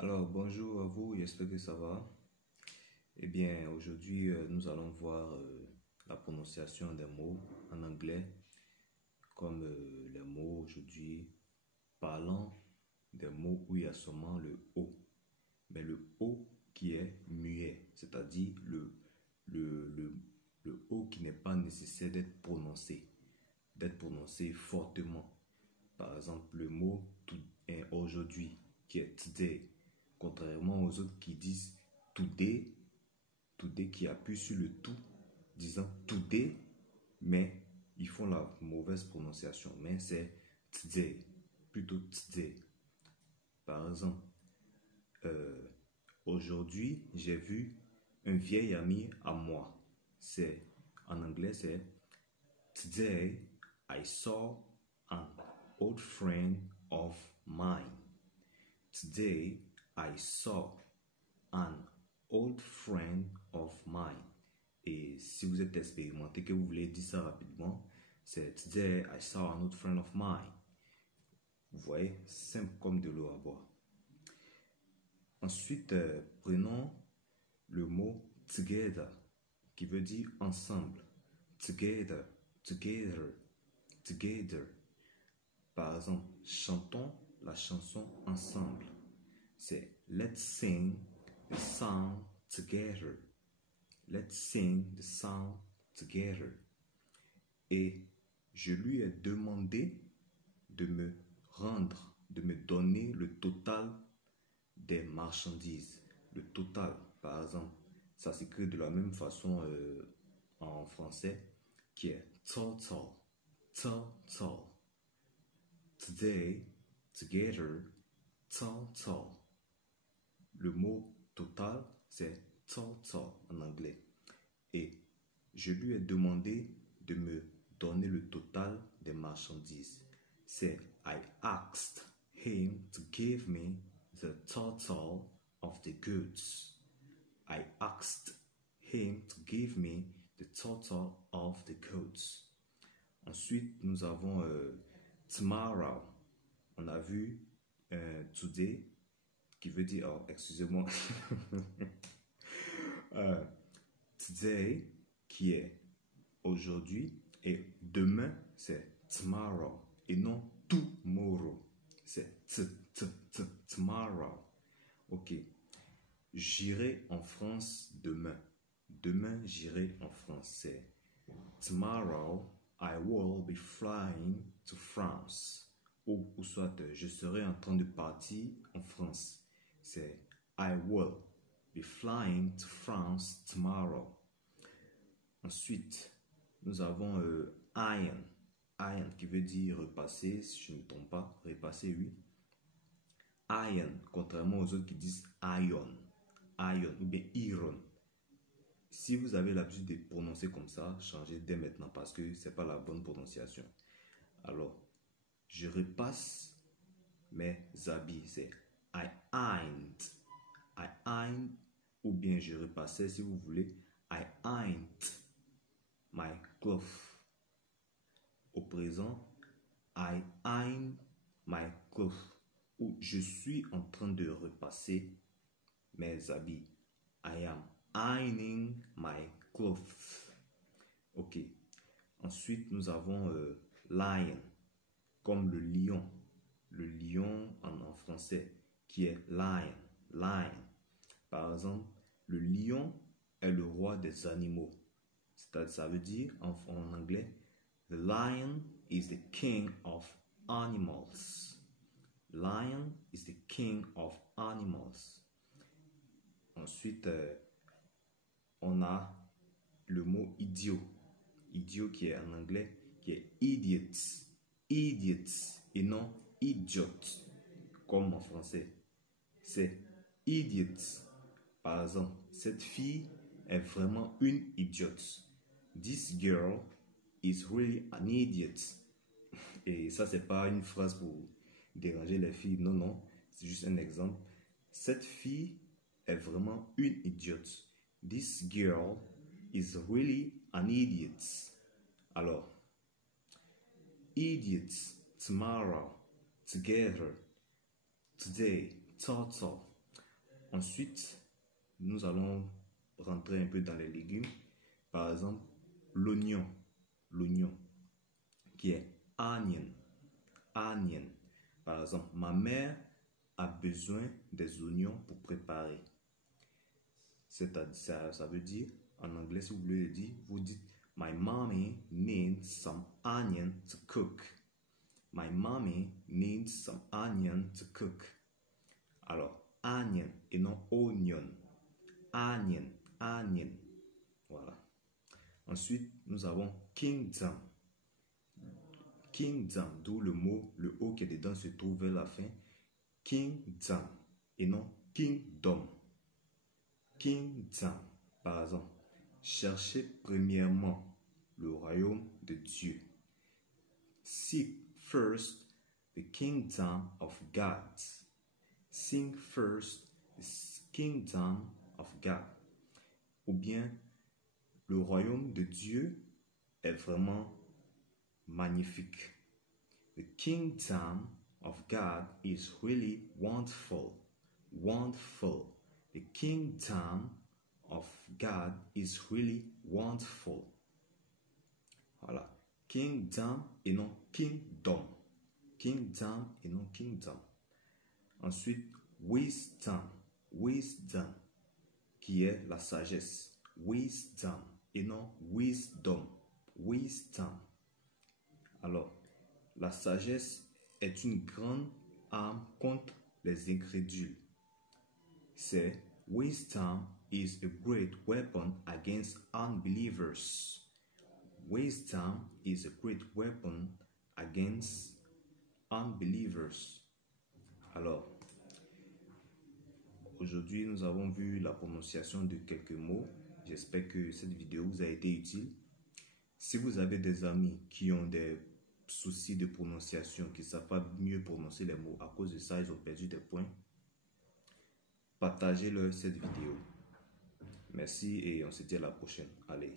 Alors, bonjour à vous, j'espère que ça va. Eh bien, aujourd'hui, nous allons voir la prononciation des mots en anglais, comme les mots aujourd'hui parlant des mots où il y a seulement le O. Mais le O qui est muet, c'est-à-dire le O qui n'est pas nécessaire d'être prononcé fortement. Par exemple, le mot aujourd'hui, qui est today. Contrairement aux autres qui disent today, today qui appuie sur le tout, disant today, mais ils font la mauvaise prononciation. Mais c'est today, plutôt today. Par exemple, aujourd'hui, j'ai vu un vieil ami à moi. En anglais, c'est today I saw an old friend of mine. Today I saw an old friend of mine. Et si vous êtes expérimenté, que vous voulez dire ça rapidement, c'est today I saw an old friend of mine. Vous voyez, simple comme de l'eau à boire. Ensuite, prenons le mot together, qui veut dire ensemble. Together, together, together. Par exemple, chantons la chanson ensemble. C'est let's sing the song together. Let's sing the song together. Et je lui ai demandé de me rendre, de me donner le total des marchandises. Le total, par exemple, ça s'écrit de la même façon en français, qui est total, total. Today, together, total. Le mot total, c'est total en anglais. Et je lui ai demandé de me donner le total des marchandises. C'est I asked him to give me the total of the goods. I asked him to give me the total of the goods. Ensuite, nous avons tomorrow. On a vu today, qui veut dire, oh, excusez-moi, today, qui est aujourd'hui, et demain, c'est tomorrow, et non tomorrow, c'est tomorrow. Ok, j'irai en France demain. Demain, j'irai en France. C'est tomorrow, I will be flying to France. Ou soit, je serai en train de partir en France. C'est I will be flying to France tomorrow. Ensuite, nous avons iron. Iron qui veut dire repasser, si je ne me trompe pas. Repasser, oui. Iron, contrairement aux autres qui disent iron. Iron ou bien iron. Si vous avez l'habitude de prononcer comme ça, changez dès maintenant parce que ce n'est pas la bonne prononciation. Alors, je repasse mes habits. C'est I ironed. I ironed. Ou bien je repassais si vous voulez. I ironed my clothes. Au présent, I ironed my clothes. Ou je suis en train de repasser mes habits. I am ironing my clothes. Ok. Ensuite, nous avons lion, comme le lion. Le lion en français, qui est lion. Lion. Par exemple, le lion est le roi des animaux. Ça veut dire en anglais, the lion is the king of animals. Lion is the king of animals. Ensuite, on a le mot idiot. Idiot qui est en anglais, qui est idiot. Idiot et non idiot, comme en français. C'est idiot. Par exemple, cette fille est vraiment une idiote. This girl is really an idiot. Et ça, c'est pas une phrase pour déranger les filles. Non, non. C'est juste un exemple. Cette fille est vraiment une idiote. This girl is really an idiot. Alors, idiot, tomorrow, together, today, total. Ensuite, nous allons rentrer un peu dans les légumes. Par exemple, l'oignon, qui est onion, onion. Par exemple, ma mère a besoin des oignons pour préparer. Ça veut dire, en anglais, si vous voulez le dire, vous dites My mommy needs some onion to cook. My mommy needs some onion to cook. Alors, onion et non onion. Onion, onion. Voilà. Ensuite, nous avons kingdom. Kingdom, d'où le mot, le O qui est dedans se trouve vers la fin. Kingdom et non kingdom. Kingdom, par exemple, cherchez premièrement le royaume de Dieu. Seek first the kingdom of God. Seek first the kingdom of God. Ou bien, le royaume de Dieu est vraiment magnifique. The kingdom of God is really wonderful. Wonderful. The kingdom of God is really wonderful. Voilà. Kingdom et non kingdom. Kingdom et non kingdom. Ensuite, wisdom. Wisdom, qui est la sagesse. Wisdom et non wisdom. Wisdom. Alors, la sagesse est une grande arme contre les incrédules. C'est wisdom is a great weapon against unbelievers. Wisdom is a great weapon against unbelievers. Alors, aujourd'hui, nous avons vu la prononciation de quelques mots. J'espère que cette vidéo vous a été utile. Si vous avez des amis qui ont des soucis de prononciation, qui ne savent pas mieux prononcer les mots, à cause de ça, ils ont perdu des points, partagez-leur cette vidéo. Merci et on se dit à la prochaine. Allez.